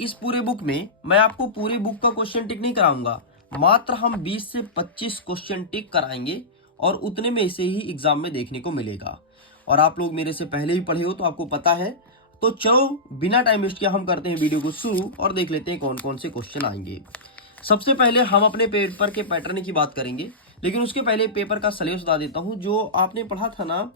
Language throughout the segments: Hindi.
इस पूरे बुक में मैं आपको पूरी बुक का क्वेश्चन टिक नहीं कराऊंगा, मात्र हम 20 से 25 क्वेश्चन टिक कराएंगे और उतने में से ही एग्जाम में देखने को मिलेगा। और आप लोग मेरे से पहले ही पढ़े हो तो आपको पता है। तो चलो बिना टाइम वेस्ट किए हम करते हैं वीडियो को शुरू और देख लेते हैं कौन कौन से क्वेश्चन आएंगे। सबसे पहले हम अपने पेपर के पैटर्न की बात करेंगे, लेकिन उसके पहले पेपर का सिलेबस बता देता हूँ। जो आपने पढ़ा था ना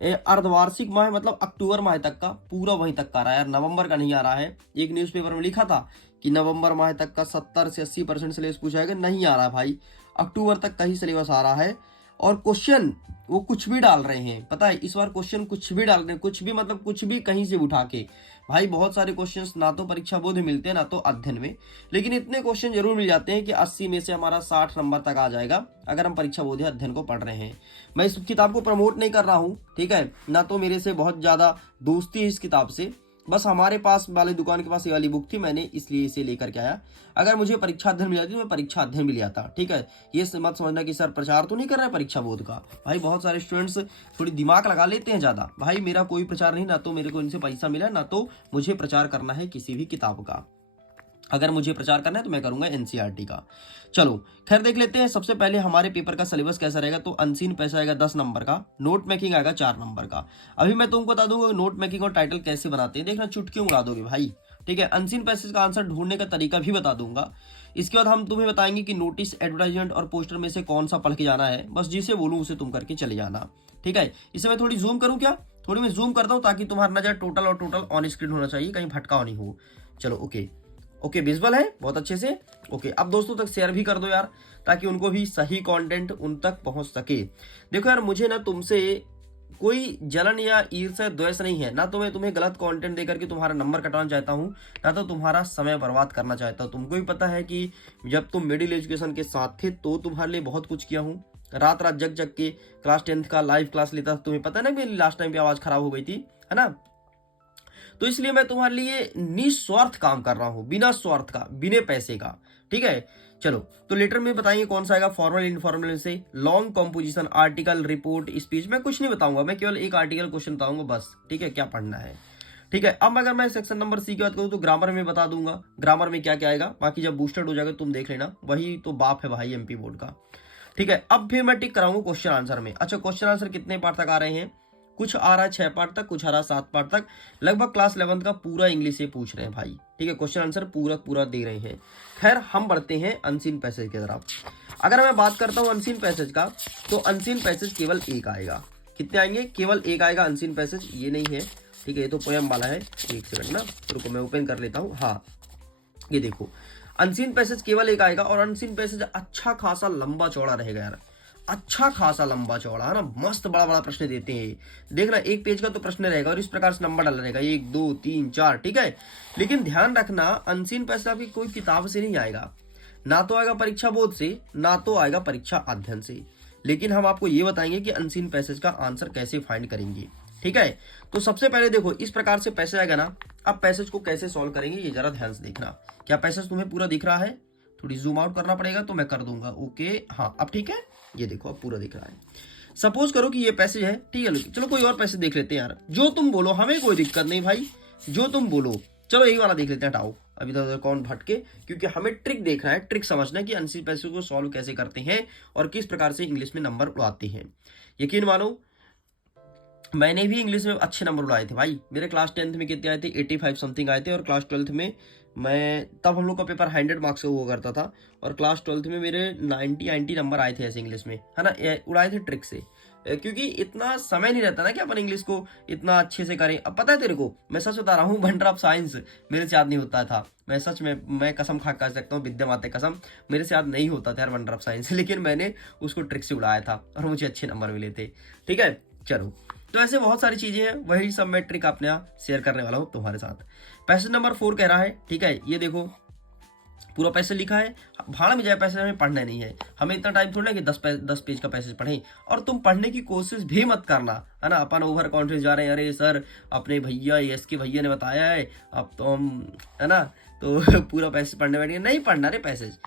अर्धवार्षिक माह मतलब अक्टूबर माह तक का, पूरा वहीं तक का आ रहा है यार, नवंबर का नहीं आ रहा है। एक न्यूज़पेपर में लिखा था कि नवंबर माह तक का 70 से 80% सिलेबस पूछा जाएगा, नहीं आ रहा है भाई, अक्टूबर तक का ही सिलेबस आ रहा है। और क्वेश्चन वो कुछ भी डाल रहे हैं, पता है इस बार क्वेश्चन कुछ भी डाल रहे हैं, कुछ भी मतलब कुछ भी कहीं से उठा के। भाई बहुत सारे क्वेश्चंस ना तो परीक्षा बोध में मिलते हैं ना तो अध्ययन में, लेकिन इतने क्वेश्चन जरूर मिल जाते हैं कि 80 में से हमारा 60 नंबर तक आ जाएगा अगर हम परीक्षा बोध अध्ययन को पढ़ रहे हैं। मैं इस किताब को प्रमोट नहीं कर रहा हूँ, ठीक है, ना तो मेरे से बहुत ज्यादा दोस्ती है इस किताब से, बस हमारे पास वाले दुकान के पास ये वाली बुक थी, मैंने इसलिए इसे लेकर के आया। अगर मुझे परीक्षा अध्ययन मिल जाती तो मैं परीक्षा अध्ययन भी ले आता, ठीक है। ये मत समझना कि सर प्रचार तो नहीं कर रहा है परीक्षा बोध का। भाई बहुत सारे स्टूडेंट्स थोड़ी दिमाग लगा लेते हैं ज्यादा। भाई मेरा कोई प्रचार नहीं, ना तो मेरे को इनसे पैसा मिला, ना तो मुझे प्रचार करना है किसी भी किताब का। अगर मुझे प्रचार करना है तो मैं करूंगा एनसीईआरटी का। चलो खैर देख लेते हैं। सबसे पहले हमारे पेपर का सिलेबस कैसा रहेगा, तो अनसीन पैसा आएगा 10 नंबर का, नोट मेकिंग आएगा 4 नंबर का। अभी मैं तुमको बता दूंगा नोट मेकिंग और टाइटल कैसे बनाते हैं, देखना चुटकियों उड़ा दोगे भाई, ठीक है। अनसीन पैसेज का आंसर ढूंढने का तरीका भी बता दूंगा। इसके बाद हम तुम्हें बताएंगे कि नोटिस, एडवर्टाइजमेंट और पोस्टर में से कौन सा पढ़ के जाना है, बस जिसे बोलूं उसे तुम करके चले जाना, ठीक है। इसे मैं थोड़ी जूम करूं क्या, थोड़ी मैं जूम करता हूं ताकि तुम्हारा नजर टोटल और टोटल ऑन स्क्रीन होना चाहिए, कहीं भटकाव नहीं हो। चलो ओके ओके, विजुअल है बहुत अच्छे से। ओके अब दोस्तों तक शेयर भी कर दो यार, ताकि उनको भी सही कंटेंट उन तक पहुंच सके। देखो यार मुझे ना तुमसे कोई जलन या ईर्ष्या द्वेष नहीं है, ना तो मैं तुम्हें गलत कंटेंट देकर के तुम्हारा नंबर कटाना चाहता हूँ, ना तो तुम्हारा समय बर्बाद करना चाहता हूँ। तुमको भी पता है कि जब तुम मिडिल एजुकेशन के साथ थे तो तुम्हारे लिए बहुत कुछ किया हूँ, रात रात जग जग के क्लास 10th का लाइव क्लास लेता था। तुम्हें पता है ना मेरी लास्ट टाइम पे आवाज खराब हो गई थी, है ना। तो इसलिए मैं तुम्हारे लिए निस्वार्थ काम कर रहा हूं, बिना स्वार्थ का, बिना पैसे का, ठीक है। चलो तो लेटर में बताइए कौन सा आएगा, फॉर्मल इनफॉर्मल से, long composition, article, report, speech. मैं कुछ नहीं बताऊंगा, मैं केवल एक आर्टिकल क्वेश्चन बताऊंगा बस, ठीक है, क्या पढ़ना है, ठीक है। अब अगर मैं सेक्शन नंबर सी की बात करूं तो ग्रामर में बता दूंगा, ग्रामर में क्या क्या आएगा, बाकी जब बूस्टेड हो जाएगा तुम देख लेना, वही तो बाप है भाई एमपी बोर्ड का, ठीक है। अब फिर मैं टिक कराऊंगा क्वेश्चन आंसर में। अच्छा क्वेश्चन आंसर कितने पार्ट तक आ रहे हैं, कुछ आ रहा है 6 पार्ट तक, कुछ आ रहा है 7 पार्ट तक, लगभग क्लास 11th का पूरा इंग्लिश से पूछ रहे हैं भाई, ठीक है। क्वेश्चन आंसर पूरा पूरा दे रहे हैं। खैर हम बढ़ते हैं अनसीन पैसेज की तरफ। अगर मैं बात करता हूं अनसीन पैसेज का, तो अनसीन पैसेज केवल एक आएगा। कितने आएंगे, केवल एक आएगा अनसीन पैसेज, ये नहीं है, ठीक है, ये तो पोयम वाला है। एक सेकंड ना, रुको मैं ओपन कर लेता हूँ। हाँ ये देखो अनसीन पैसेज केवल एक आएगा, और अनसीन पैसेज अच्छा खासा लंबा चौड़ा रहेगा यार, अच्छा खासा लंबा चौड़ा है ना, मस्त बड़ा बड़ा प्रश्न देते हैं। देखना एक पेज का तो प्रश्न रहेगा और इस प्रकार से नंबर डाला रहेगा 1 2 3 4, ठीक है। लेकिन ध्यान रखना अनसीन पैसेज आपकी कोई किताब से नहीं आएगा, ना तो आएगा परीक्षा बोर्ड से, ना तो आएगा परीक्षा अध्ययन से। लेकिन हम आपको ये बताएंगे कि अनसीन पैसेज का आंसर कैसे फाइंड करेंगे, ठीक है। तो सबसे पहले देखो इस प्रकार से पैसेज आएगा ना, अब पैसेज को कैसे सॉल्व करेंगे ये जरा ध्यान से देखना। क्या पैसेज तुम्हें पूरा दिख रहा है, थोड़ी जूम आउट करना पड़ेगा तो मैं कर दूंगा, ओके हाँ अब ठीक है। ये देखो अब पूरा दिख रहा है। सपोज करो कि ये पैसेज है, ठीक है, चलो कोई और पैसेज देख लेते हैं यार, जो तुम बोलो, हमें कोई दिक्कत नहीं भाई, जो तुम बोलो। चलो यही वाला देख लेते हैं, हटाओ अभी तो कौन भटके, क्योंकि हमें ट्रिक देखना है, ट्रिक समझना है कि अनसीन पैसेज को सॉल्व कैसे करते हैं और किस प्रकार से इंग्लिश में नंबर उड़ाते हैं। यकीन मानो मैंने भी इंग्लिश में अच्छे नंबर उड़ाए थे भाई, मेरे क्लास 10th में कितने आए थे, 85 समथिंग आए थे, और क्लास 12th में मैं, तब हम लोग का पेपर 100 मार्क्स का हुआ करता था, और क्लास 12th में मेरे 90 नंबर आए थे ऐसे इंग्लिश में, है ना, उड़ाए थे ट्रिक से। क्योंकि इतना समय नहीं रहता ना कि अपन इंग्लिश को इतना अच्छे से करें। अब पता है तेरे को, मैं सच बता रहा हूँ, वंडर ऑफ साइंस मेरे से याद नहीं होता था, मैं सच में, मैं कसम खा कर सकता हूँ, विद्या माते कसम, मेरे से याद नहीं होता था यार वंडर ऑफ साइंस, लेकिन मैंने उसको ट्रिक से उड़ाया था और मुझे अच्छे नंबर मिले थे, ठीक है। चलो तो ऐसे बहुत सारी चीजें हैं, वही सब मैं ट्रिक अपने यहाँ शेयर करने वाला हूँ तुम्हारे साथ। पैसेज नंबर 4 कह रहा है, ठीक है, ये देखो पूरा पैसेज लिखा है, भाड़ में जाए पैसेज, हमें पढ़ना नहीं है, हमें इतना टाइम थोड़ा कि 10 पेज का पैसेज पढ़ें। और तुम पढ़ने की कोशिश भी मत करना, है ना, अपन ओवर कॉन्फिडेंस जा रहे हैं, अरे सर अपने भैया एस के भैया ने बताया है, अब तो हम, है ना, तो पूरा पैसेज पढ़ने बैठे, नहीं पढ़ना रे पैसेज।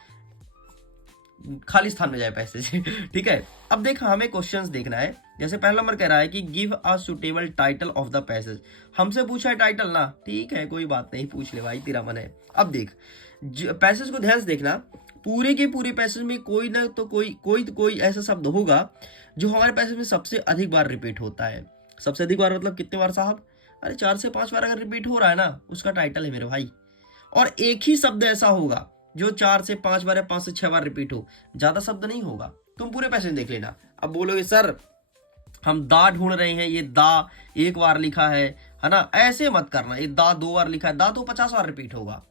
खाली स्थान में जाए पैसे से। ठीक है, अब देख हमें क्वेश्चंस देखना है। जैसे पहला नंबर कह रहा है कि give a suitable title of the passage. हमसे पूछा है टाइटल ना, ठीक है कोई बात नहीं, पूछ ले भाई तेरा मन है। अब देख पैसेज को ध्यान से देखना, पूरे के पूरे पैसेज में कोई ना तो कोई ऐसा शब्द होगा जो हमारे पैसेज में सबसे अधिक बार रिपीट होता है। सबसे अधिक बार मतलब कितने बार साहब? अरे 4 से 5 बार अगर रिपीट हो रहा है ना, उसका टाइटल है मेरे भाई। और एक ही शब्द ऐसा होगा जो 4 से 5 बार या 5 से 6 बार रिपीट हो, ज्यादा शब्द नहीं होगा। तुम पूरे पैसेज में देख लेना। अब बोलोगे सर हम दा ढूंढ रहे हैं, ये दा एक बार लिखा है ना, ऐसे मत करना। ये दा 2 बार लिखा है, दा तो 50 बार रिपीट होगा,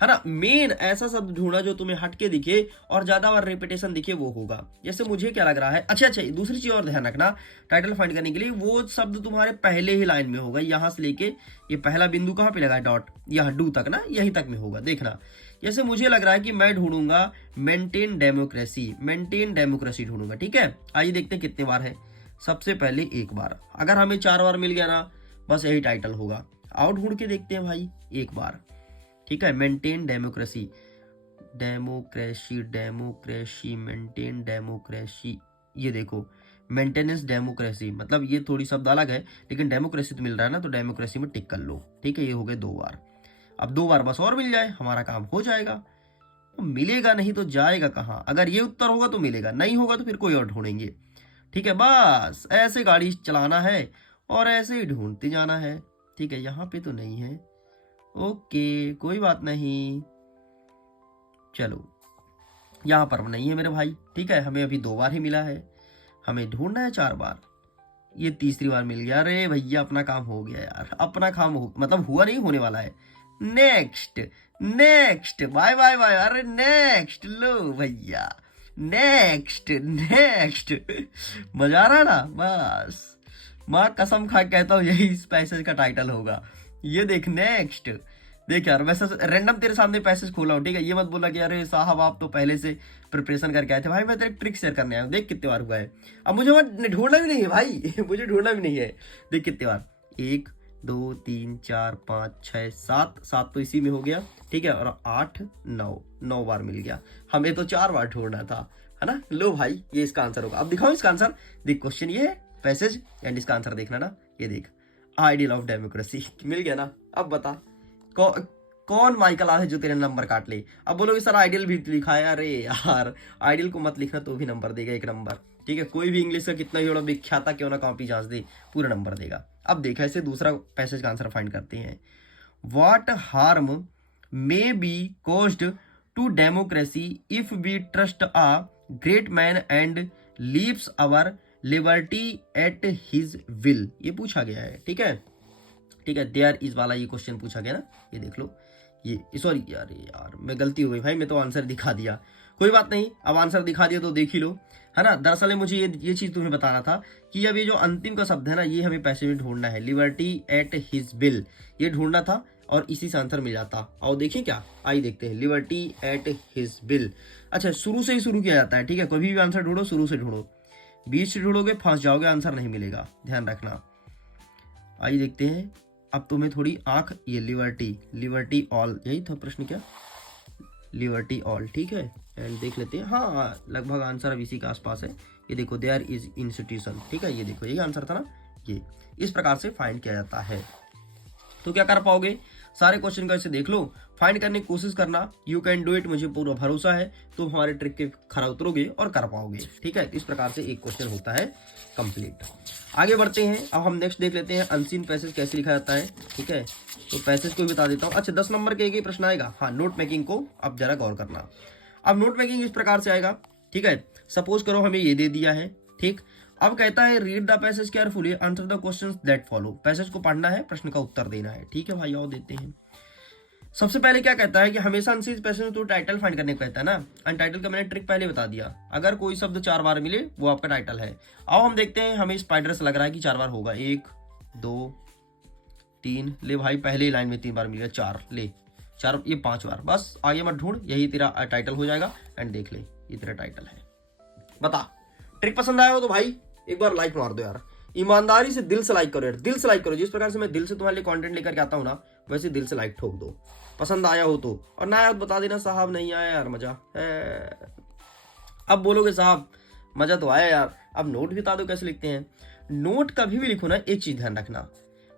है ना। मेन ऐसा शब्द ढूंढना जो तुम्हें हटके दिखे और ज्यादा बार रिपीटेशन दिखे, वो होगा। जैसे मुझे क्या लग रहा है, अच्छा दूसरी चीज और ध्यान रखना, टाइटल फाइंड करने के लिए वो शब्द तुम्हारे पहले ही लाइन में होगा। यहां से लेके ये पहला बिंदु कहां पे लगा है, डॉट, यहाँ डू तक ना, यहीं तक में होगा, देखना। जैसे मुझे लग रहा है कि मैं ढूंढूंगा मेंटेन डेमोक्रेसी ढूंढूंगा। ठीक है, आइए देखते हैं कितने बार है। सबसे पहले 1 बार, अगर हमें 4 बार मिल गया ना, बस यही टाइटल होगा। आओ ढूंढ के देखते हैं भाई 1 बार। ठीक है, मेंटेन डेमोक्रेसी, मेंटेन डेमोक्रेसी, ये देखो मेंटेनेंस डेमोक्रेसी, मतलब ये थोड़ी शब्द अलग है, लेकिन डेमोक्रेसी तो मिल रहा है ना, तो डेमोक्रेसी में टिक कर लो। ठीक है, ये हो गए 2 बार। अब 2 बार बस और मिल जाए, हमारा काम हो जाएगा। मिलेगा नहीं तो जाएगा कहाँ? अगर ये उत्तर होगा तो मिलेगा, नहीं होगा तो फिर कोई और ढूंढेंगे। ठीक है, बस ऐसे गाड़ी चलाना है और ऐसे ही ढूंढते जाना है। ठीक है, यहाँ पे तो नहीं है, ओके कोई बात नहीं, चलो यहां पर नहीं है मेरे भाई। ठीक है, हमें अभी 2 बार ही मिला है, हमें ढूंढना है 4 बार। ये तीसरी बार मिल गया। अरे भैया अपना काम हो गया यार, अपना काम हो, मतलब हुआ नहीं, होने वाला है। नेक्स्ट बाय बाय बाय, अरे नेक्स्ट लो भैया, नेक्स्ट मजा आ रहा ना। बस माँ कसम खा के कहता हूँ यही इस पैसेज का टाइटल होगा। ये देख नेक्स्ट, देख यार वैसे रैंडम तेरे सामने पैसेज खोला हूं। ठीक है, ये मत बोला कि अरे साहब आप तो पहले से प्रिपरेशन करके आए थे। भाई मैं तेरे ट्रिक शेयर करने आया हूं, देख कितने बार हुआ है। अब मुझे ढूंढना भी नहीं है भाई मुझे ढूंढना भी नहीं है। देख कितने बार, 1 2 3 4 5 6 7 तो इसी में हो गया। ठीक है, और 8 9 बार मिल गया। हमें तो 4 बार ढूंढना था, है ना। लो भाई ये इसका आंसर होगा। अब दिखाओ इसका आंसर, देख क्वेश्चन ये है पैसेज एंड इसका आंसर देखना ना। ये देख आइडियल ऑफ डेमोक्रेसी मिल गया ना। अब बता कौन माइकल है जो तेरे नंबर काट ले। अब बोलोगे सर आइडियल भी लिखा है, अरे यार आइडियल को मत लिखना, तो भी नंबर देगा 1 नंबर। ठीक है, कोई भी इंग्लिश का कितना ही बड़ा विख्याता क्यों ना कॉपी जांच दे, पूरा नंबर देगा। अब देखा ऐसे दूसरा पैसेज का आंसर फाइंड करते हैं। What harm may be caused to democracy if we trust a great man and leaves our liberty at his will, ये पूछा गया है। ठीक है, देयर इज वाला ये क्वेश्चन पूछा गया ना, ये देख लो। ये सॉरी यार मैं गलती हो गई भाई, मैं तो आंसर दिखा दिया। कोई बात नहीं, अब आंसर दिखा दिया तो देख ही लो, है ना। दरअसल मुझे ये चीज तुम्हें बताना था कि अब ये जो अंतिम का शब्द है ना, ये हमें पैसे में ढूंढना है। लिबर्टी एट हिज विल, ये ढूंढना था और इसी से आंसर मिल जाता। और देखिए क्या, आइए देखते हैं। लिबर्टी एट हिज विल, अच्छा शुरू से ही शुरू किया जाता है। ठीक है, कभी भी आंसर ढूंढो शुरू से ढूंढो, बीच से ढूंढोगे फंस जाओगे, आंसर नहीं मिलेगा, ध्यान रखना। आइए देखते हैं। अब तुम्हें थोड़ी आंख, ये लिबर्टी ऑल, यही था प्रश्न क्या, लिबर्टी ऑल। ठीक है, एंड देख लेते हैं। हाँ लगभग आंसर अब इसी के आसपास है। ये देखो देयर इज इंस्टीट्यूशन। ठीक है, ये देखो यही आंसर था ना। ये इस प्रकार से फाइंड किया जाता है। तो क्या कर पाओगे, सारे क्वेश्चन को ऐसे देख लो, फाइंड करने की कोशिश करना। यू कैन डू इट, मुझे पूरा भरोसा है तुम हमारे ट्रिक के खरा उतरोगे और कर पाओगे। ठीक है, इस प्रकार से एक क्वेश्चन होता है कंप्लीट। आगे बढ़ते हैं, अब हम नेक्स्ट देख लेते हैं अनसीन पैसेज कैसे लिखा जाता है। ठीक है, तो पैसेज को भी बता देता हूँ। अच्छा 10 नंबर के एक ही प्रश्न आएगा। हाँ, नोट मेकिंग को अब जरा गौर करना। अब नोट मेकिंग इस प्रकार से आएगा। ठीक है, सपोज करो हमें ये दे दिया है। ठीक, अब कहता है read the passage carefully, answer the questions that follow. Passage को पढ़ना है, प्रश्न का उत्तर देना है। ठीक है भाई, आओ देते हैं। सबसे पहले क्या कहता है कि हमेशा अनसीन पैसेज में तो टाइटल फाइंड करने को कहता है ना। अनटाइटल का मैंने ट्रिक पहले बता दिया, अगर कोई शब्द 4 बार मिले वो आपका टाइटल है। आओ हम देखते हैं, हमें स्पाइडर से लग रहा है कि 4 बार होगा। 1 2 3, ले भाई पहले ही लाइन में 3 बार मिल गया, 4 ले 4, ये 5 बार। बस आगे मत ढूंढ, यही तेरा टाइटल हो जाएगा। एंड देख ले ये तेरा टाइटल है। बता, ट्रिक पसंद आया हो तो भाई एक बार लाइक मार दो यार, ईमानदारी से दिल से लाइक करो यार, दिल से लाइक करो। जिस प्रकार से मैं दिल से तुम्हारे लिए कंटेंट लेकर के आता हूँ ना, वैसे दिल से लाइक ठोक दो, पसंद आया हो तो। और ना आया तो बता देना साहब नहीं आया यार, मजा है। अब बोलोगे साहब मजा तो आया यार, अब नोट भी बता दो कैसे लिखते हैं। नोट कभी भी लिखो ना, एक चीज ध्यान रखना,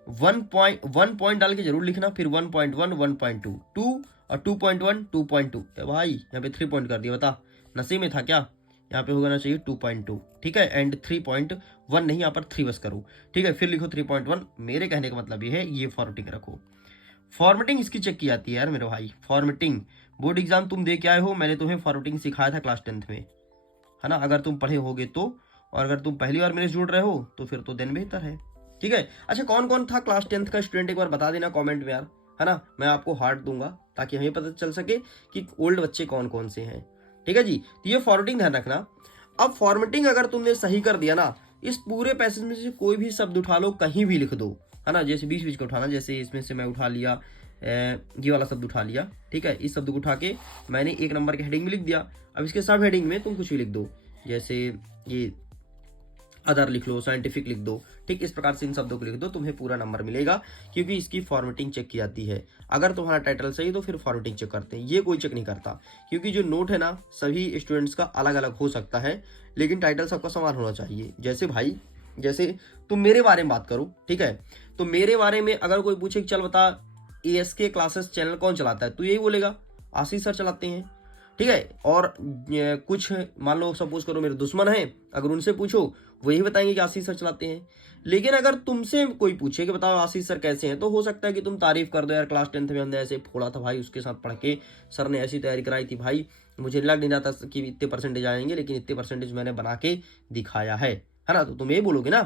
1 पॉइंट डाल के जरूर लिखना, फिर 1.1 1.2 2 और 2.1 2.2। भाई यहाँ पे 3 पॉइंट कर दिया, बता नसीब में था क्या? यहाँ पे होना चाहिए 2.2, ठीक है, एंड 3.1 नहीं, यहाँ पर 3 बस करो, ठीक है, फिर लिखो 3.1। मेरे कहने का मतलब ये है, ये फॉर्मेटिंग रखो। फॉर्मेटिंग इसकी चेक की जाती है यार मेरे भाई, फॉर्मेटिंग। बोर्ड एग्जाम तुम दे के आए हो, मैंने तुम्हें फॉर्मेटिंग सिखाया था क्लास 10th में, है ना, अगर तुम पढ़े होगे तो। और अगर तुम पहली बार मेरे से जुड़ रहे हो तो फिर तो दिन बेहतर है, ठीक है। अच्छा, कौन कौन था क्लास 10th का स्टूडेंट, एक बार बता देना कमेंट में यार, है ना, मैं आपको हार्ट दूंगा ताकि हमें पता चल सके कि ओल्ड बच्चे कौन कौन से हैं, ठीक है जी। तो ये फॉर्मेटिंग ध्यान रखना। अब फॉर्मेटिंग अगर तुमने सही कर दिया ना, इस पूरे पैसेज में से कोई भी शब्द उठा लो, कहीं भी लिख दो, है ना, जैसे बीच बीच का उठाना, जैसे इसमें से मैं उठा लिया ये वाला शब्द उठा लिया, ठीक है, इस शब्द को उठा के मैंने 1 नंबर के हेडिंग में लिख दिया। अब इसके सब हेडिंग में तुम कुछ भी लिख दो, जैसे ये अदर लिख लो, साइंटिफिक लिख दो, ठीक, इस प्रकार से इन शब्दों को लिख दो, तुम्हें पूरा नंबर मिलेगा, क्योंकि इसकी फॉर्मेटिंग चेक की जाती है। अगर तुम्हारा टाइटल सही तो फिर फॉर्मेटिंग चेक करते हैं, ये कोई चेक नहीं करता, क्योंकि जो नोट है ना सभी स्टूडेंट्स का अलग अलग हो सकता है, लेकिन टाइटल सबका समान होना चाहिए। जैसे भाई, जैसे तुम मेरे बारे में बात करो, ठीक है, तो मेरे बारे में अगर कोई पूछे चल बता ASK क्लासेस चैनल कौन चलाता है, तो यही बोलेगा आशीष सर चलाते हैं, ठीक है। और कुछ मान लो सपोज करो मेरे दुश्मन हैं, अगर उनसे पूछो वो यही बताएंगे कि आशीष सर चलाते हैं। लेकिन अगर तुमसे कोई पूछे कि बताओ आशीष सर कैसे हैं, तो हो सकता है कि तुम तारीफ कर दो, यार क्लास 10th में हमने ऐसे फोड़ा था भाई, उसके साथ पढ़ के सर ने ऐसी तैयारी कराई थी भाई, मुझे लग नहीं रहा था कि इतने परसेंटेज आएंगे, लेकिन इतने परसेंटेज मैंने बना के दिखाया है ना, तो तुम ये बोलोगे ना,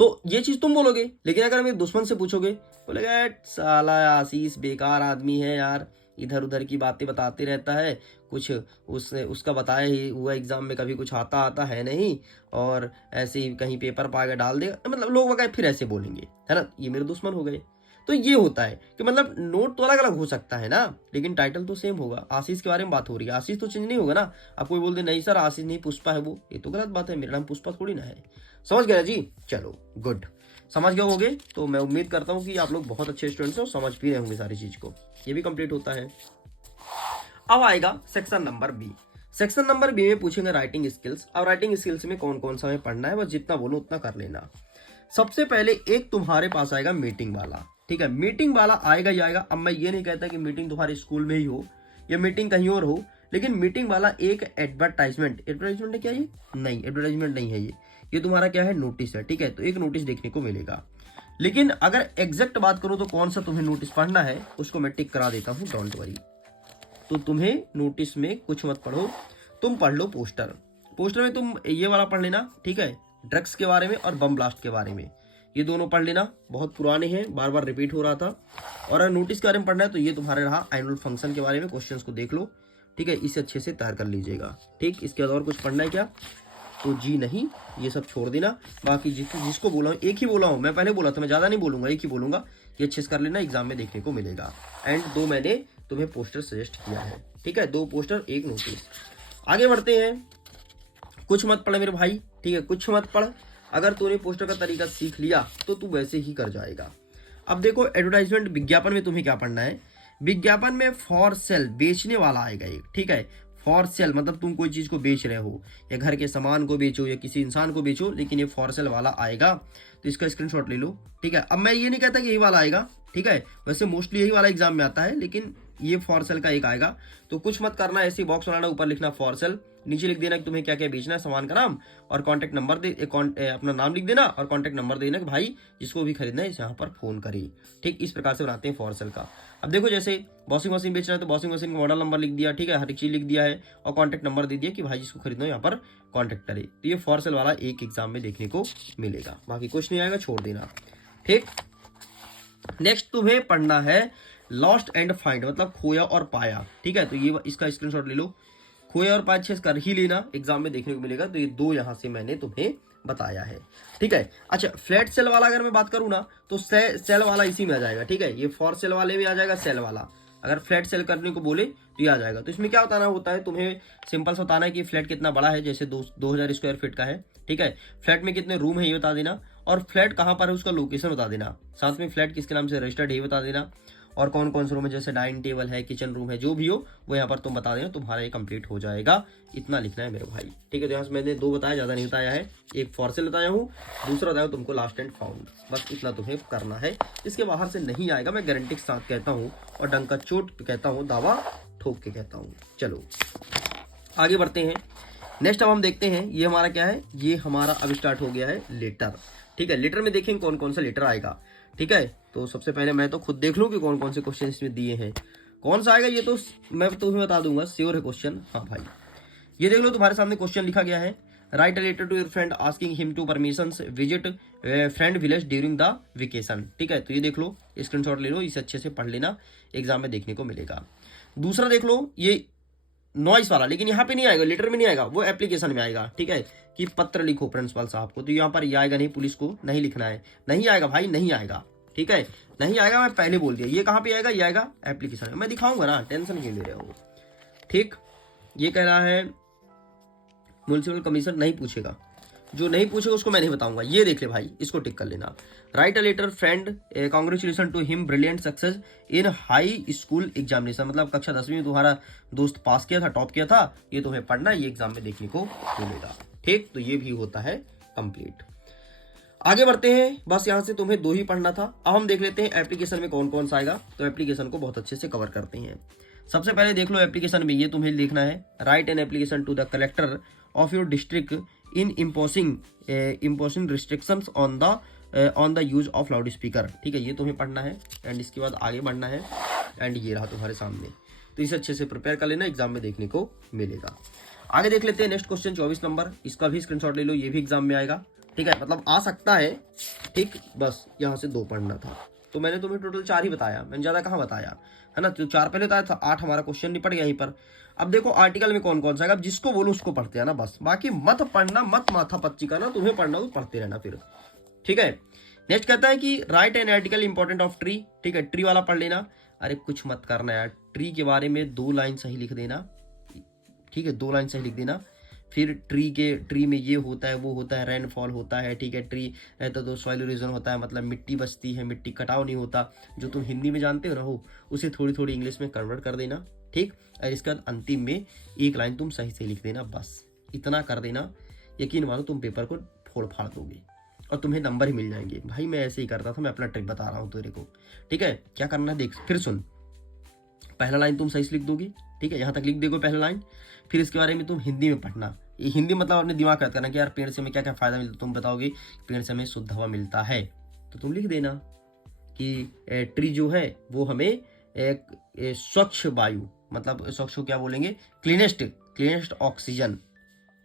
तो ये चीज तुम बोलोगे। लेकिन अगर मेरे दुश्मन से पूछोगे, बोलेगा साला आशीष बेकार आदमी है यार, इधर उधर की बातें बताते रहता है, कुछ उसका बताया ही हुआ एग्जाम में कभी कुछ आता है नहीं, और ऐसे ही कहीं पेपर पा के डाल देगा, मतलब लोग वगैरह फिर ऐसे बोलेंगे, है ना, ये मेरे दुश्मन हो गए। तो ये होता है कि मतलब नोट तो अलग अलग हो सकता है ना, लेकिन टाइटल तो सेम होगा। आशीष के बारे में बात हो रही है, आशीष तो चेंज नहीं होगा ना। आप कोई बोल दे नहीं सर आशीष नहीं पुष्पा है वो, ये तो गलत बात है, मेरा नाम पुष्पा थोड़ी ना है। समझ गया जी, चलो गुड, समझ गए होगे। तो मैं उम्मीद करता हूँ कि आप लोग बहुत अच्छे स्टूडेंट्स हो, समझ भी रहे होंगे सारी चीज को, ये भी कंप्लीट होता है। अब आएगा section number B. Section number B में पूछेंगे राइटिंग स्किल्स। अब राइटिंग स्किल्स में कौन कौन सा हमें पढ़ना है, बस जितना बोलो उतना कर लेना। सबसे पहले एक तुम्हारे पास आएगा मीटिंग वाला, ठीक है, मीटिंग वाला आएगा ही आएगा। अब मैं ये नहीं कहता कि मीटिंग तुम्हारे स्कूल में ही हो या मीटिंग कहीं और हो, लेकिन मीटिंग वाला एक एडवर्टाइजमेंट है क्या ये? नहीं, एडवर्टाइजमेंट नहीं है ये तुम्हारा क्या है, नोटिस है, ठीक है। तो एक नोटिस देखने को मिलेगा। लेकिन अगर एग्जैक्ट बात करूं तो कौन सा तुम्हें नोटिस पढ़ना है उसको मैं टिक करा देता हूं, डोंट वरी। तो तुम्हें नोटिस में कुछ मत पढ़ो, तुम पढ़ लो पोस्टर। पोस्टर में तुम ये वाला पढ़ लेना, ठीक है, ड्रग्स के बारे में और बम ब्लास्ट के बारे में, ये दोनों पढ़ लेना, बहुत पुराने हैं, बार बार रिपीट हो रहा था। और अगर नोटिस के बारे में पढ़ना है तो ये तुम्हारे रहा एनुअल फंक्शन के बारे में, क्वेश्चंस को देख लो, ठीक है, इसे अच्छे से तैयार कर लीजिएगा, ठीक। इसके बाद और कुछ पढ़ना है क्या, तो जी नहीं, ये सब छोड़ देना। बाकी जिसको बोला हूँ, एक ही बोला हूँ, मैं पहले बोला था, मैं ज़्यादा नहीं बोलूंगा, एक ही बोलूंगा, ये अच्छे से कर लेना, एग्जाम में देखने को मिलेगा। एंड 2 मैंने तुम्हें पोस्टर सजेस्ट किया है, ठीक है, 2 पोस्टर 1 नोटिस। आगे बढ़ते हैं। कुछ मत पढ़ मेरे भाई, ठीक है, कुछ मत पढ़। अगर तूने पोस्टर का तरीका सीख लिया तो तू वैसे ही कर जाएगा। अब देखो एडवर्टाइजमेंट, विज्ञापन में तुम्हें क्या पढ़ना है। विज्ञापन में फॉर सेल, बेचने वाला आएगा एक, ठीक है, फॉर सेल मतलब तुम कोई चीज को बेच रहे हो, या घर के सामान को बेचो या किसी इंसान को बेचो, लेकिन ये फॉर सेल वाला आएगा, तो इसका स्क्रीनशॉट ले लो, ठीक है। अब मैं ये नहीं कहता कि यही वाला आएगा, ठीक है, वैसे मोस्टली यही वाला एग्जाम में आता है, लेकिन ये फॉर सेल का एक आएगा। तो कुछ मत करना, ऐसे बॉक्स बनाना, ऊपर लिखना फॉर सेल, नीचे लिख देना कि तुम्हें क्या क्या बेचना है, सामान का नाम और कॉन्टैक्ट नंबर अपना नाम लिख देना और कॉन्टैक्ट नंबर देना कि भाई जिसको भी खरीदना है इस यहाँ पर फोन करिए, ठीक। इस प्रकार से बनाते हैं फॉर सेल का। अब देखो जैसे वॉशिंग मशीन बेचना है तो वॉशिंग मशीन का मॉडल नंबर लिख दिया, ठीक है, हर एक चीज लिख दिया है और कॉन्टैक्ट नंबर दे दिया कि भाई जिसको खरीदना है यहाँ पर कॉन्टैक्ट करे। तो ये फॉर सेल वाला एक एग्जाम में देखने को मिलेगा, बाकी कुछ नहीं आएगा, छोड़ देना, ठीक। नेक्स्ट तुम्हें पढ़ना है लॉस्ट एंड फाइंड, मतलब खोया और पाया, ठीक है। तो ये इसका स्क्रीनशॉट ले लो, खोया और पाया अच्छे से कर ही लेना, एग्जाम में देखने को मिलेगा। तो ये 2 यहाँ से मैंने तुम्हें बताया है, ठीक है। अच्छा, फ्लैट सेल वाला अगर मैं बात करूँ ना तो सेल वाला इसी में आ जाएगा, ठीक है, ये फॉर सेल वाले में आ जाएगा, सेल वाला अगर फ्लैट सेल करने को बोले तो ये आ जाएगा। तो इसमें क्या बताना होता है, तुम्हें सिंपल से बताना है कि फ्लैट कितना बड़ा है, जैसे 2000 स्क्वायर फीट का है, ठीक है, फ्लैट में कितने रूम है ये बता देना, और फ्लैट कहाँ पर है उसका लोकेशन बता देना, साथ में फ्लैट किसके नाम से रजिस्टर्ड है ये बता देना, और कौन कौन से रूम है, जैसे डाइनिंग टेबल है, किचन रूम है, जो भी हो वो यहाँ पर तुम बता देना, तुम्हारा ये कंप्लीट हो जाएगा। इतना लिखना है मेरे भाई, ठीक है। तो यहाँ से मैंने 2 बताया, ज़्यादा नहीं बताया है। एक फॉर सेल बताया हूँ, दूसरा बताया तुमको लास्ट एंड फाउंड, बस इतना तुम्हें करना है। इसके बाहर से नहीं आएगा, मैं गारंटी के साथ कहता हूँ और डंका चोट कहता हूँ, दावा ठोक के कहता हूँ। चलो आगे बढ़ते हैं। नेक्स्ट अब हम देखते हैं, ये हमारा क्या है, ये हमारा अब स्टार्ट हो गया है लेटर, ठीक है। लेटर में देखेंगे कौन कौन सा लेटर आएगा, ठीक है। तो सबसे पहले मैं तो खुद देख लूँ कि कौन कौन से क्वेश्चन इसमें दिए हैं, कौन सा आएगा ये तो मैं तुम्हें बता दूंगा, श्योर है क्वेश्चन। हाँ भाई, ये देख लो तुम्हारे सामने क्वेश्चन लिखा गया है, write a letter to your friend asking him to permissions visit friend village during the vacation, ठीक है। तो ये देख लो, स्क्रीनशॉट ले लो, इसे अच्छे से पढ़ लेना, एग्जाम में देखने को मिलेगा। दूसरा देख लो, ये नॉइस वाला, लेकिन यहाँ पे नहीं आएगा, लेटर में नहीं आएगा, वो एप्लीकेशन में आएगा, ठीक है। कि पत्र लिखो प्रिंसिपल साहब को, तो यहाँ पर ये आएगा नहीं, पुलिस को नहीं लिखना है, नहीं आएगा भाई, नहीं आएगा, ठीक है, नहीं आएगा। मैं पहले बोल दिया, ये कहाँ पे आएगा, ये आएगा एप्लीकेशन में, मैं दिखाऊंगा ना, टेंशन क्यों ले रहे हो, ठीक। ये कह रहा है म्युनिसिपल कमीशन नहीं पूछेगा, जो नहीं पूछेगा उसको मैं नहीं बताऊंगा। ये देख ले भाई, इसको टिक कर लेना। Write a letter friend congratulation to him brilliant success in high school examination, मतलब कक्षा 10वीं में तुम्हारा दोस्त पास किया था, टॉप किया था, ये तुम्हें पढ़ना, ये एग्जाम में देखने को मिलेगा, ठीक। तो ये भी होता है कंप्लीट। आगे बढ़ते हैं, बस यहाँ से तुम्हें 2 ही पढ़ना था। अब हम देख लेते हैं एप्लीकेशन में कौन कौन सा आएगा, तो एप्लीकेशन को बहुत अच्छे से कवर करते हैं। सबसे पहले देख लो एप्लीकेशन में, ये तुम्हें लिखना है, write an application to the collector of your district in imposing restrictions on the use of loud speaker, ठीक है। ये तुम्हें पढ़ना है एंड इसके बाद आगे बढ़ना है, एंड ये रहा तुम्हारे सामने। तो इसे अच्छे से प्रिपेयर कर लेना, एग्जाम में देखने को मिलेगा। आगे देख लेते हैं नेक्स्ट क्वेश्चन 24 नंबर, इसका भी स्क्रीनशॉट ले लो, ये भी एग्जाम में आएगा, ठीक है, मतलब आ सकता है, ठीक। बस यहाँ से 2 पढ़ना था, तो मैंने तुम्हें टोटल 4 ही बताया, मैंने ज़्यादा कहाँ बताया, है ना। तो 4 पहले बताया था, 8 हमारा क्वेश्चन निपट गया यहीं पर। अब देखो आर्टिकल में कौन कौन सा है, अब जिसको बोलो उसको पढ़ते हैं ना, बस बाकी मत पढ़ना, मत माथा पच्ची का ना, तुम्हें पढ़ना तो पढ़ते रहना फिर, ठीक है। नेक्स्ट कहता है कि right an article important of tree, ठीक है, ट्री वाला पढ़ लेना। अरे कुछ मत करना यार, ट्री के बारे में 2 लाइन सही लिख देना, ठीक है, 2 लाइन सही लिख देना। फिर ट्री में ये होता है, वो होता है, रेनफॉल होता है, ठीक है, ट्री तो सॉइल इरोजन होता है, मतलब मिट्टी बचती है, मिट्टी कटाव नहीं होता, जो तुम हिंदी में जानते हो ना हो, उसे थोड़ी थोड़ी इंग्लिश में कन्वर्ट कर देना, ठीक। और इसके बाद अंतिम में 1 लाइन तुम सही से लिख देना, बस इतना कर देना, यकीन मानो तुम पेपर को फोड़ फाड़ दोगे और तुम्हें नंबर ही मिल जाएंगे। भाई मैं ऐसे ही करता था, मैं अपना ट्रिक बता रहा हूँ तेरे को, ठीक है। क्या करना है देख, फिर सुन, पहला लाइन तुम सही से लिख दोगे, ठीक है, यहाँ तक लिख दोगे पहला लाइन। फिर इसके बारे में तुम हिंदी में पढ़ना, ये हिंदी मतलब अपने दिमाग का करना कि यार पेड़ से हमें क्या क्या फायदा मिलता है, तुम बताओगे पेड़ से हमें शुद्ध हवा मिलता है, तो तुम लिख देना कि ट्री जो है वो हमें एक स्वच्छ वायु, मतलब स्वच्छ को क्या बोलेंगे, क्लीनेस्ट ऑक्सीजन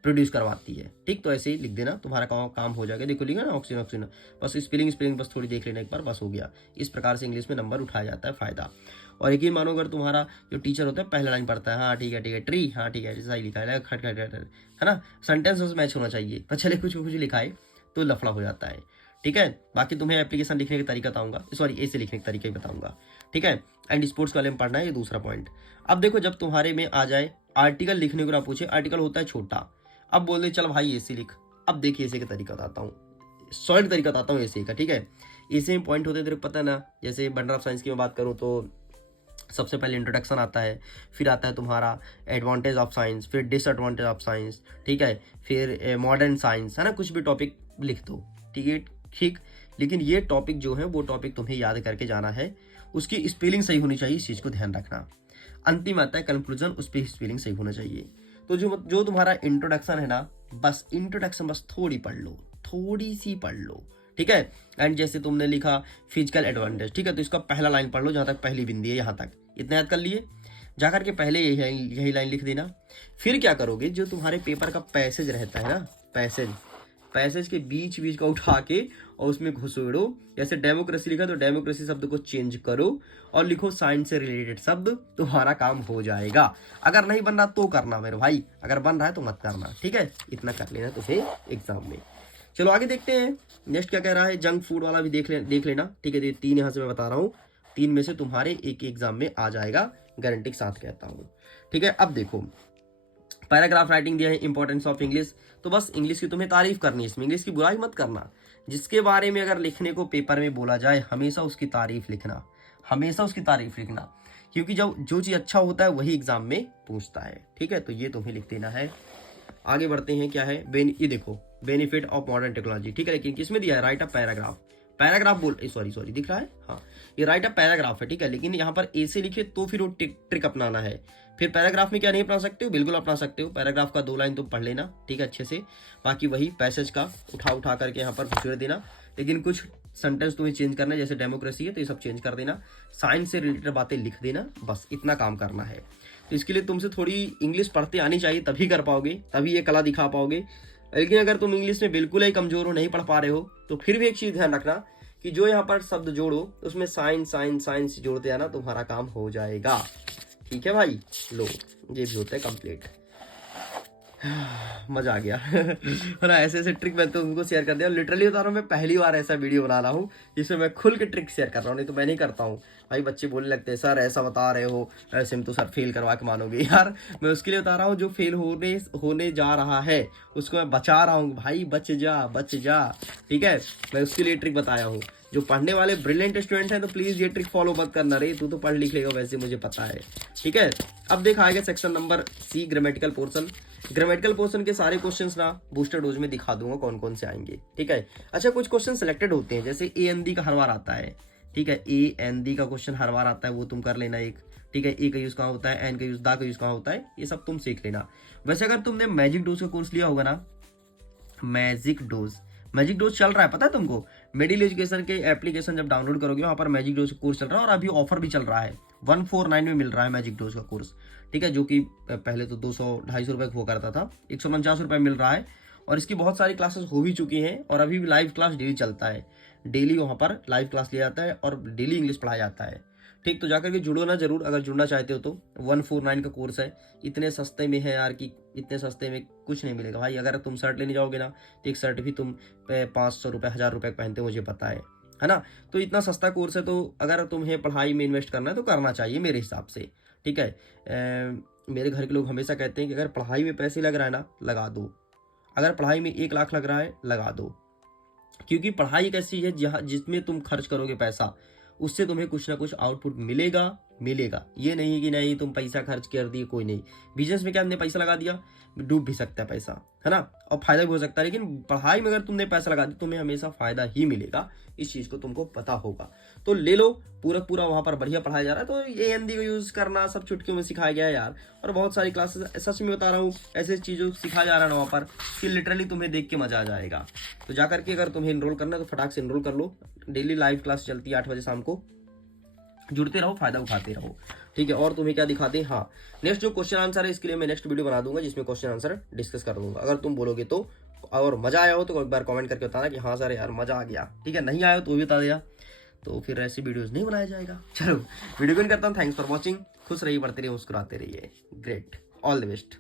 प्रोड्यूस करवाती है, ठीक। तो ऐसे ही लिख देना, तुम्हारा काम हो जाएगा। देखो लिखा ना ऑक्सीजन, बस स्पेलिंग बस थोड़ी देख लेना एक बार, बस हो गया। इस प्रकार से इंग्लिश में नंबर उठाया जाता है, फायदा। और यकीन मानो अगर तुम्हारा जो टीचर होता है पहला लाइन पढ़ता है, हाँ ठीक है ट्री, हाँ ठीक है, सही लिखा है, खट खट है ना, सेंटेंस मैच होना चाहिए, पर चले कुछ लिखा है तो लफड़ा हो जाता है, ठीक है। बाकी तुम्हें एप्लीकेशन लिखने का तरीका बताऊंगा, सॉरी ऐसे लिखने का तरीका ही बताऊंगा, ठीक है। एंड स्पोर्ट्स वाले में पढ़ना है, ये दूसरा पॉइंट। अब देखो जब तुम्हारे में आ जाए आर्टिकल लिखने को ना पूछे, आर्टिकल होता है छोटा, अब बोल दे चल भाई ऐसे लिख, अब देखिए ऐसे का तरीका बताता हूँ, सॉलिड तरीका बताता हूँ ऐसे का, ठीक है। ऐसे में पॉइंट होते हैं तेरे पता ना, जैसे बंडल ऑफ साइंस की मैं बात करूँ तो सबसे पहले इंट्रोडक्शन आता है, फिर आता है तुम्हारा एडवांटेज ऑफ साइंस, फिर डिसएडवांटेज ऑफ साइंस, ठीक है, फिर मॉडर्न साइंस, है ना, कुछ भी टॉपिक लिख दो, ठीक है, ठीक। लेकिन ये टॉपिक जो है वो टॉपिक तुम्हें याद करके जाना है, उसकी स्पेलिंग सही होनी चाहिए, इस चीज़ को ध्यान रखना। अंतिम आता है कंक्लूजन, उस पर स्पेलिंग सही होना चाहिए। तो जो तुम्हारा इंट्रोडक्शन है ना, बस इंट्रोडक्शन बस थोड़ी पढ़ लो, थोड़ी सी पढ़ लो, ठीक है। एंड जैसे तुमने लिखा फिजिकल एडवांटेज, ठीक है, तो इसका पहला लाइन पढ़ लो, जहाँ तक पहली बिंदी है यहाँ तक, इतना याद कर लिए, जाकर के पहले यही लाइन लिख देना। फिर क्या करोगे, जो तुम्हारे पेपर का पैसेज रहता है ना, पैसेज के बीच का उठा के और उसमें घुसेड़ो, जैसे डेमोक्रेसी लिखा तो डेमोक्रेसी शब्द को चेंज करो और लिखो साइंस से रिलेटेड शब्द, तुम्हारा काम हो जाएगा। अगर नहीं बन रहा तो करना मेरे भाई, अगर बन रहा है तो मत करना, ठीक है। इतना कर लेना तुम्हें एग्जाम में। चलो आगे देखते हैं नेक्स्ट क्या कह रहा है, जंक फूड वाला भी देख लेना, ठीक है। 3 यहाँ से मैं बता रहा हूँ, 3 में से तुम्हारे एक एग्जाम में आ जाएगा, गारंटी के साथ कहता हूँ, ठीक है। अब देखो पैराग्राफ राइटिंग दिया है, इंपॉर्टेंस ऑफ इंग्लिश, तो बस इंग्लिश की तुम्हें तारीफ करनी है, इसमें इंग्लिश की बुराई मत करना। जिसके बारे में अगर लिखने को पेपर में बोला जाए हमेशा उसकी तारीफ लिखना, हमेशा उसकी तारीफ लिखना, क्योंकि जब जो चीज़ अच्छा होता है वही एग्जाम में पूछता है। ठीक है, तो ये तुम्हें लिख देना है। आगे बढ़ते हैं, क्या है ये देखो, बेनिफिट ऑफ मॉडर्न टेक्नोलॉजी। ठीक है, लेकिन किसमें दिया है, राइट अ पैराग्राफ। पैराग्राफ बोल, सॉरी दिख रहा है, हाँ ये राइट अ पैराग्राफ है। ठीक है, लेकिन यहाँ पर ए से लिखे तो फिर वो ट्रिक अपनाना है। फिर पैराग्राफ में क्या नहीं अपना सकते हो, बिल्कुल अपना सकते हो। पैराग्राफ का 2 लाइन तुम पढ़ लेना, ठीक है अच्छे से। बाकी वही पैसेज का उठा करके यहाँ पर जोड़ देना, लेकिन कुछ सेंटेंस तुम्हें चेंज करना है, जैसे डेमोक्रेसी है तो ये सब चेंज कर देना, साइंस से रिलेटेड बातें लिख देना, बस इतना काम करना है। तो इसके लिए तुमसे थोड़ी इंग्लिश पढ़ते आनी चाहिए, तभी कर पाओगे, तभी ये कला दिखा पाओगे। लेकिन अगर तुम इंग्लिश में बिल्कुल ही कमजोर हो, नहीं पढ़ पा रहे हो, तो फिर भी एक चीज ध्यान रखना कि जो यहाँ पर शब्द जोड़ो उसमें साइंस जोड़ते आना, तुम्हारा काम हो जाएगा। ठीक है भाई, लो ये भी होता है कंप्लीट। मजा आ गया है ना, ऐसे ट्रिक मैं तो उनको शेयर कर दिया। लिटरली बता रहा हूँ, मैं पहली बार ऐसा वीडियो बना रहा हूँ जिसमें मैं खुल के ट्रिक शेयर कर रहा हूँ, नहीं तो मैं नहीं करता हूँ भाई। बच्चे बोलने लगते हैं सर ऐसा बता रहे हो, ऐसे में तो सर फेल करवा के मानोगे। यार मैं उसके लिए बता रहा हूँ, जो फेल होने जा रहा है उसको मैं बचा रहा हूँ भाई, बच जा। ठीक है, मैं उसके लिए ट्रिक बताया हूँ। जो पढ़ने वाले ब्रिलियंट स्टूडेंट हैं तो प्लीज ये ट्रिक फॉलो मत करना रे, तू तो पढ़ लिख लेगा वैसे, मुझे पता है। ठीक है, अब देखा आएगा section number C, grammatical portion. Grammatical portion के सारे क्वेश्चंस ना बूस्टर डोज में दिखा दूंगा कौन कौन से आएंगे। ठीक है, अच्छा कुछ क्वेश्चन सिलेक्टेड होते हैं, जैसे ए एन दी का हर बार आता है। ठीक है, ए एन दी का क्वेश्चन हर बार आता है, वो तुम कर लेना एक। ठीक है, ए का यूज कहाँ होता है, एन का यूज, दा का यूज कहाँ होता है, ये सब तुम सीख लेना। वैसे अगर तुमने मैजिक डोज का कोर्स लिया होगा ना, मैजिक डोज चल रहा है, पता है तुमको। मिडिल एजुकेशन के एप्लीकेशन जब डाउनलोड करोगे वहां पर मैजिक डोज कोर्स चल रहा है, और अभी ऑफर भी चल रहा है, 149 में मिल रहा है मैजिक डोज का कोर्स। ठीक है, जो कि पहले तो 200-250 रुपए हुआ करता था, 149 रुपए मिल रहा है। और इसकी बहुत सारी क्लासेस हो भी चुकी हैं, और अभी भी लाइव क्लास डेली चलता है, डेली वहां पर लाइव क्लास लिया जाता है और डेली इंग्लिश पढ़ाया जाता है। ठीक, तो जाकर के जुड़ो ना जरूर, अगर जुड़ना चाहते हो तो। 149 का कोर्स है, इतने सस्ते में है यार कि इतने सस्ते में कुछ नहीं मिलेगा भाई। अगर तुम शर्ट लेने जाओगे ना तो एक शर्ट भी तुम 500 रुपये 1000 रुपये पहनते हो, मुझे पता है ना। तो इतना सस्ता कोर्स है, तो अगर तुम्हें पढ़ाई में इन्वेस्ट करना है तो करना चाहिए मेरे हिसाब से। ठीक है, मेरे घर के लोग हमेशा कहते हैं कि अगर पढ़ाई में पैसे लग रहा है ना, लगा दो। अगर पढ़ाई में 1 लाख लग रहा है, लगा दो, क्योंकि पढ़ाई एक ऐसी है जहाँ जिसमें तुम खर्च करोगे पैसा, उससे तुम्हें कुछ ना कुछ आउटपुट मिलेगा। ये नहीं कि नहीं तुम पैसा खर्च कर दिए, कोई नहीं। बिजनेस में क्या हमने पैसा लगा दिया, डूब भी सकता है पैसा, है ना, और फायदा भी हो सकता है। लेकिन पढ़ाई में अगर तुमने पैसा लगा दिया, तुम्हें हमेशा फायदा ही मिलेगा, इस चीज को तुमको पता होगा। तो ले लो, पूरा वहां पर बढ़िया पढ़ाया जा रहा है। तो ये हिंदी को यूज करना सब चुटकियों में सिखाया गया है यार, और बहुत सारी क्लासेस, सच में बता रहा हूँ, ऐसे चीजों सिखाया जा रहा है ना वहाँ पर कि लिटरली तुम्हें देख के मजा आ जाएगा। तो जाकर के अगर तुम्हें इनरोल करना है तो फटाक से इनरोल कर लो। डेली लाइव क्लास चलती है 8 बजे शाम को, जुड़ते रहो, फायदा उठाते रहो। ठीक है, और तुम्हें क्या दिखाते हैं, हाँ नेक्स्ट जो क्वेश्चन आंसर है इसके लिए मैं नेक्स्ट वीडियो बना दूंगा, जिसमें क्वेश्चन आंसर डिस्कस कर दूंगा। अगर तुम बोलोगे तो, और मजा आया हो तो एक बार कमेंट करके बताना कि हाँ सर यार मजा आ गया। ठीक है, नहीं आया तो भी बता दिया, तो फिर ऐसी वीडियोस नहीं बनाया जाएगा। चलो वीडियो को करता हूँ, थैंक्स फॉर वॉचिंग, खुश रहिए, बढ़ते रहिए, मुस्कुराते रहिए। Great, all the best.